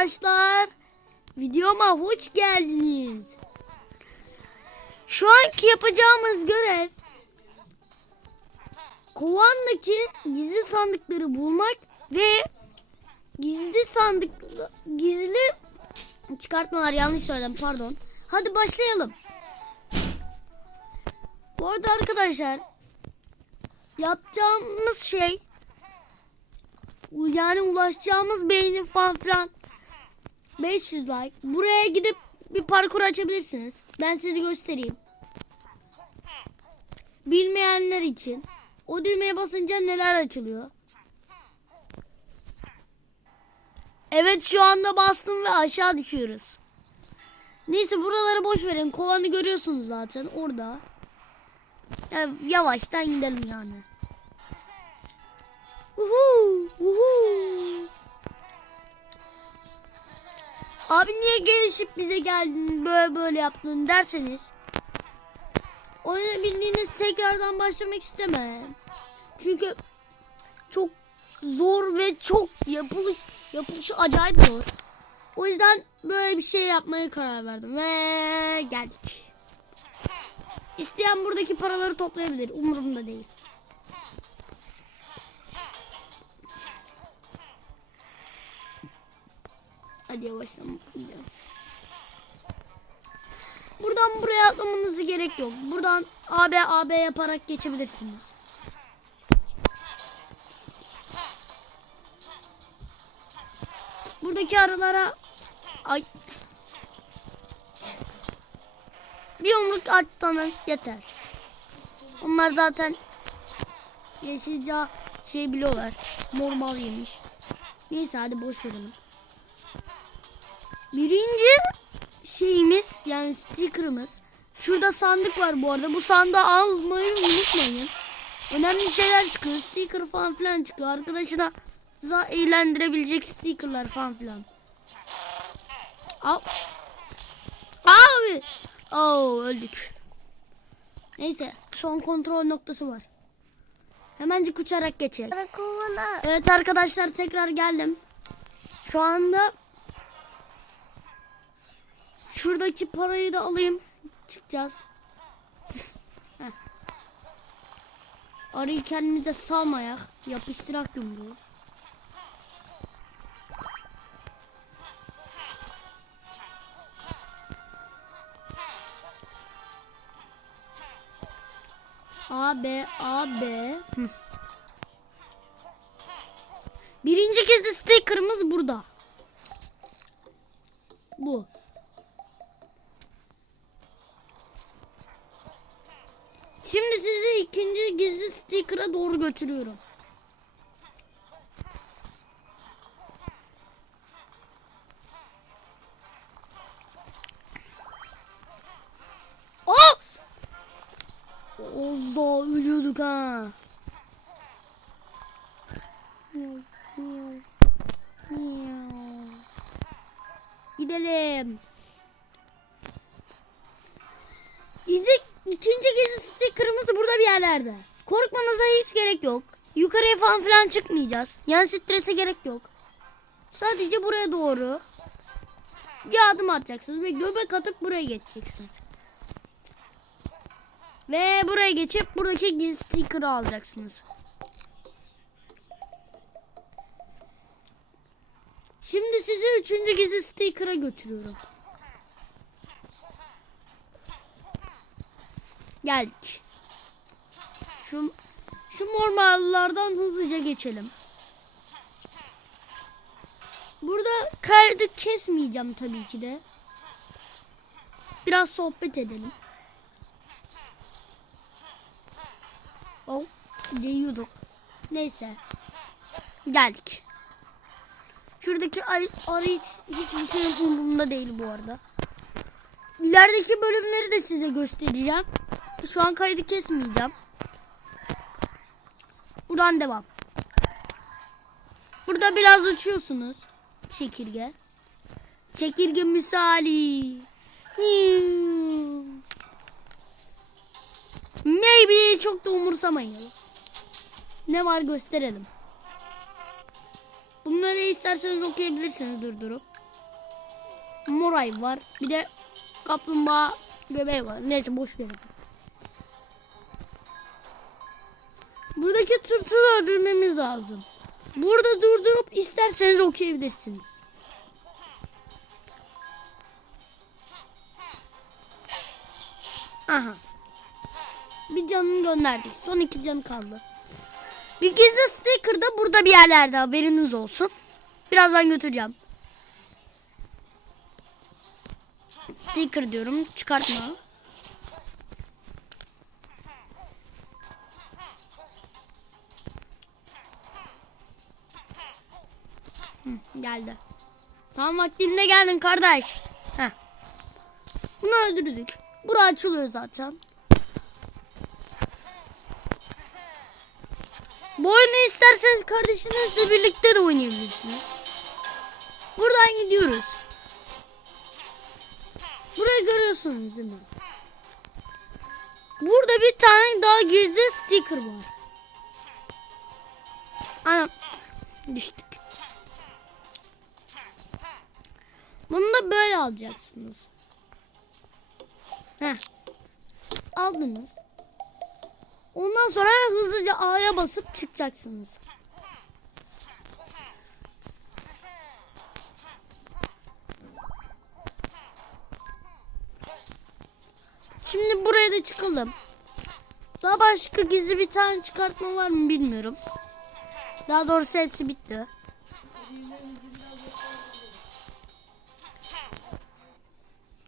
Arkadaşlar videoma hoş geldiniz. Şu anki yapacağımız görev kovandaki gizli sandıkları bulmak ve gizli sandık gizli çıkartmalar yanlış söyledim pardon. Hadi başlayalım. Bu arada arkadaşlar yapacağımız şey yani ulaşacağımız beynin falan filan 500 like. Buraya gidip bir parkur açabilirsiniz. Ben size göstereyim. Bilmeyenler için o düğmeye basınca neler açılıyor? Evet şu anda bastım ve aşağı düşüyoruz. Neyse buraları boş verin. Kovanı görüyorsunuz zaten orada. Ya, yavaştan gidelim yani. Gelişip bize geldin böyle böyle yaptın derseniz oyunu bildiğiniz tekrardan başlamak istemem. Çünkü çok zor ve çok yapılış yapılışı acayip zor. O yüzden böyle bir şey yapmaya karar verdim ve geldik. İsteyen buradaki paraları toplayabilir. Umurumda değil. Hadi yavaştan gidelim. Buradan buraya atlamanıza gerek yok. Buradan AB AB yaparak geçebilirsiniz. Buradaki aralara ay bir yumruk atsanız yeter. Onlar zaten yaşayacağı şey biliyorlar. Normal yemiş. Neyse hadi boş verin. Birinci şeyimiz yani sticker'ımız. Şurada sandık var bu arada. Bu sandığı almayı unutmayın. Önemli şeyler çıkıyor. Sticker falan filan çıkıyor. Arkadaşına size eğlendirebilecek stickerlar falan filan. Al. Abi. Oo öldük. Neyse son kontrol noktası var. Hemencik uçarak geçelim. Evet arkadaşlar tekrar geldim. Şu anda Şuradaki parayı da alayım. Çıkacağız. Heh. Arayı kendimize salmayak. Yapıştırak yumruğu. A B A B. Hı. Birinci kez sticker'ımız burada. Götürüyorum. Oh! Az daha ölüyorduk ha. Gidelim. İkinci, gezi sticker'ımız burada bir yerlerde. Hiç gerek yok. Yukarıya falan filan çıkmayacağız. Yani strese gerek yok. Sadece buraya doğru bir adım atacaksınız ve göbek atıp buraya geçeceksiniz. Ve buraya geçip buradaki gizli sticker'ı alacaksınız. Şimdi sizi üçüncü gizli sticker'a götürüyorum. Geldik. Şu şu mormarlardan hızlıca geçelim. Burada kaydı kesmeyeceğim tabii ki de. Biraz sohbet edelim. Oh, değiyorduk. Neyse. Geldik. Şuradaki arı, arı hiç, hiçbir şey umurumda değil bu arada. İlerideki bölümleri de size göstereceğim. Şu an kaydı kesmeyeceğim. Buradan devam. Burada biraz uçuyorsunuz. Çekirge. Çekirge misali. Maybe çok da umursamayın. Ne var gösterelim. Bunları isterseniz okuyabilirsiniz durdurup. Moray var. Bir de kaplumbağa göbeği var. Neyse boş verin. Buradaki tırtılı öldürmemiz lazım. Burada durdurup isterseniz okuyabilirsiniz. Aha. Bir canını gönderdik. Son iki canı kaldı. Bir gizli sticker da burada bir yerlerde haberiniz olsun. Birazdan götüreceğim. Sticker diyorum. Çıkartma. Geldi. Tam vaktinde geldin kardeş. Heh. Bunu öldürdük. Bura açılıyor zaten. Bu oyunu isterseniz kardeşinizle birlikte de oynayabilirsiniz. Buradan gidiyoruz. Burayı görüyorsunuz değil mi? Burada bir tane daha gizli sticker var. Anam düştük. Bunu da böyle alacaksınız. Heh. Aldınız. Ondan sonra hızlıca A'ya basıp çıkacaksınız. Şimdi buraya da çıkalım. Daha başka gizli bir tane çıkartma var mı bilmiyorum. Daha doğrusu hepsi bitti.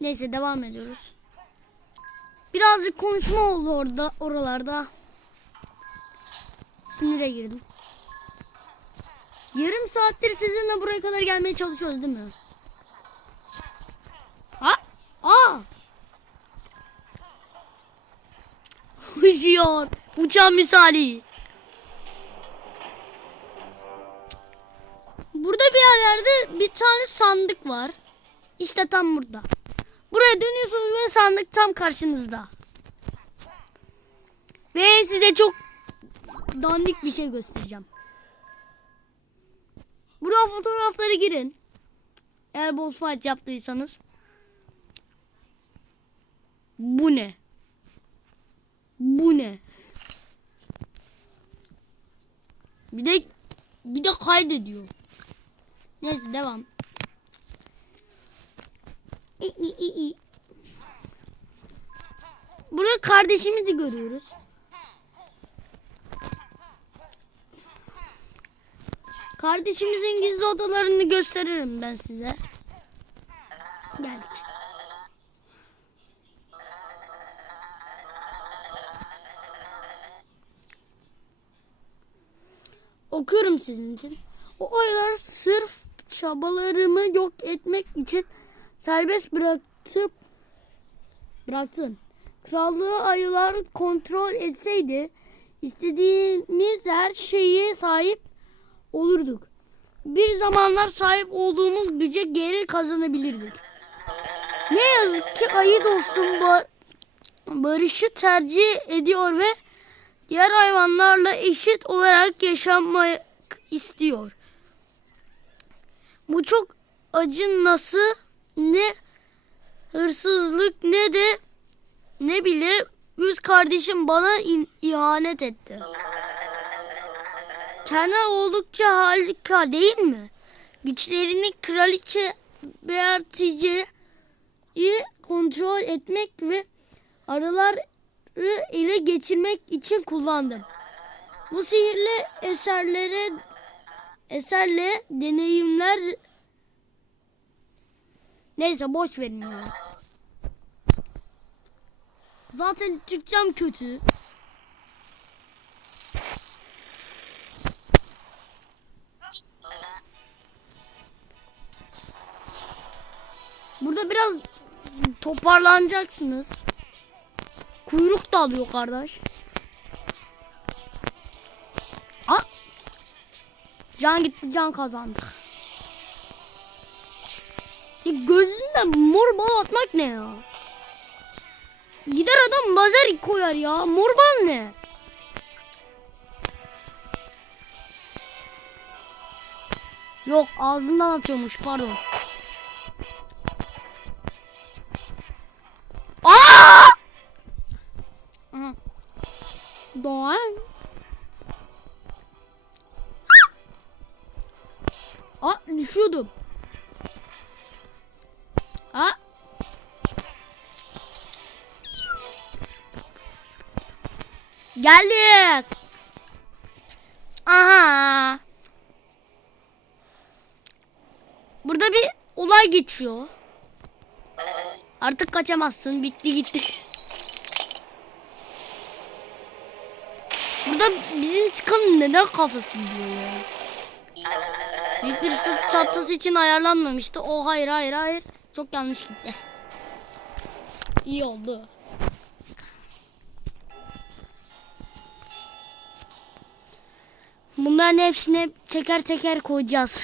Neyse devam ediyoruz. Birazcık konuşma oldu orada oralarda. Sinire girdim. Yarım saattir sizinle buraya kadar gelmeye çalışıyoruz değil mi? Ha? Aa! Uçuyor. Uçan misali. Burada bir yerlerde bir tane sandık var. İşte tam burada. Buraya dönüyorsunuz ve sandık tam karşınızda. Ve size çok dandik bir şey göstereceğim. Buraya fotoğrafları girin. Eğer boss fight yaptıysanız. Bu ne? Bu ne? Bir de bir de kaydediyor. Neyse devam. Burada kardeşimizi görüyoruz. Kardeşimizin gizli odalarını gösteririm ben size. Geldik. Okuyorum sizin için. O aylar sırf çabalarımı yok etmek için serbest bıraktıp bıraktın. Krallığı ayılar kontrol etseydi istediğimiz her şeye sahip olurduk. Bir zamanlar sahip olduğumuz güce geri kazanabilirdik. Ne yazık ki ayı dostum ba- barışı tercih ediyor ve diğer hayvanlarla eşit olarak yaşamak istiyor. Bu çok acınası ne hırsızlık ne de ne bile üz kardeşim bana in- ihanet etti. Kendi oldukça harika değil mi? Güçlerini kraliçe Beatrice'yi kontrol etmek ve arıları ele geçirmek için kullandım. Bu sihirli eserlere eserle deneyimler neyse boş verin ya. Zaten Türkçem kötü. Burada biraz toparlanacaksınız. Kuyruk da alıyor kardeş. Aa! Can gitti can kazandık. Ya gözünde mor bal atmak ne ya? Gider adam lazer koyar ya. Mor bal ne? Yok ağzından atıyormuş pardon. Aa! Doğan. Aa düşüyordum. Geldik. Aha. Burada bir olay geçiyor. Artık kaçamazsın. Bitti gitti. Burada bizim çıkan neden kafası ya? Büyük bir sırt çantası için ayarlanmamıştı. O hayır hayır hayır. Çok yanlış gitti. İyi oldu. Bunların hepsini teker teker koyacağız.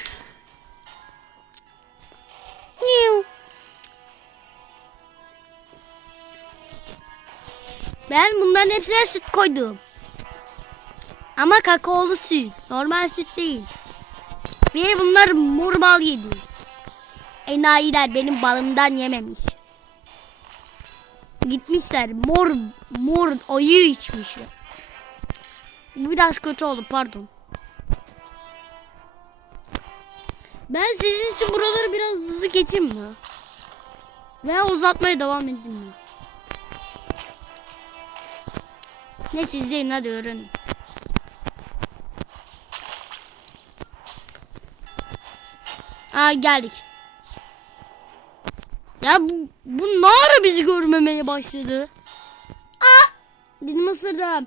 Ben bunların hepsine süt koydum. Ama kakaolu süt. Normal süt değil. Ve bunlar mor bal yedi. Enayiler benim balımdan yememiş. Gitmişler mor mor ayı içmişler. Bu biraz kötü oldu pardon. Ben sizin için buraları biraz hızlı geçeyim mi? Veya uzatmaya devam edeyim mi? Neyse izleyin hadi öğrenin. Aa geldik. Ya bu, bu ne ara bizi görmemeye başladı? Aa! Dilim ısırdım.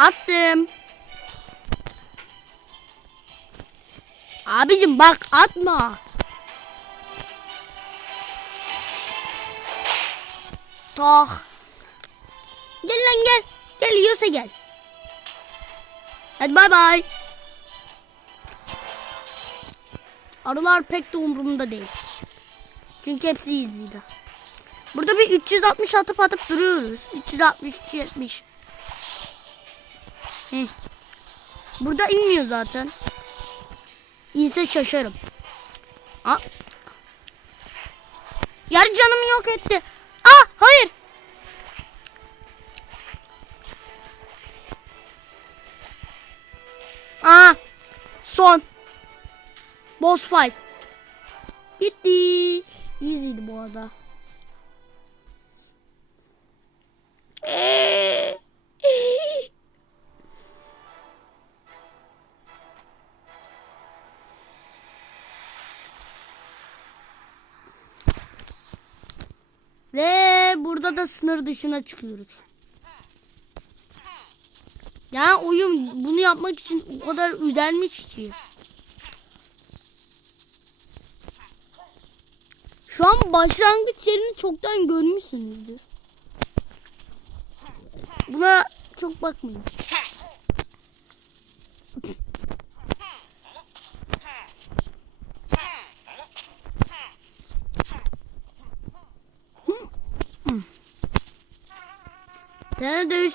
Attım. Abicim bak atma. Toh. Gel lan gel. Gel yiyorsa gel. Hadi bay bay. Arılar pek de umurumda değil. Çünkü hepsi izliydi. Burada bir 360 atıp atıp duruyoruz. 360 70. Heh. Burada inmiyor zaten. İnse şaşarım. Aa. Yarı canımı yok etti. Aa hayır. Aa son. Boss fight. Bitti. Easy'di bu arada. Eee. Ve burada da sınır dışına çıkıyoruz. Ya oyun bunu yapmak için o kadar üdelmiş ki. Şu an başlangıç yerini çoktan görmüşsünüzdür. Buna çok bakmayın.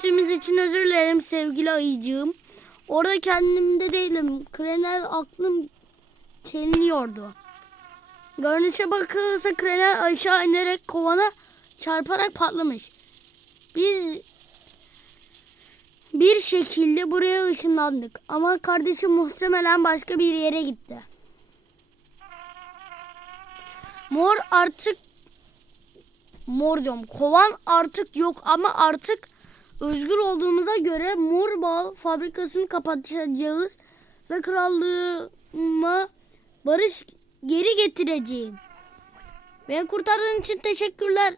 Yani dövüştüğümüz için özür dilerim sevgili ayıcığım. Orada kendimde değilim. Krenel aklım çeliniyordu. Görünüşe bakılırsa Krenel aşağı inerek kovana çarparak patlamış. Biz bir şekilde buraya ışınlandık. Ama kardeşim muhtemelen başka bir yere gitti. Mor artık mor diyorum. Kovan artık yok ama artık özgür olduğumuza göre mor bal fabrikasını kapatacağız ve krallığıma barış geri getireceğim. Beni kurtardığın için teşekkürler.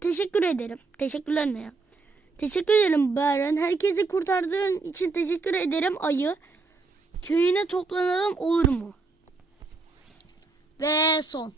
Teşekkür ederim. Teşekkürler ne ya? Teşekkür ederim Beren. Herkesi kurtardığın için teşekkür ederim ayı. Köyüne toplanalım olur mu? Ve son.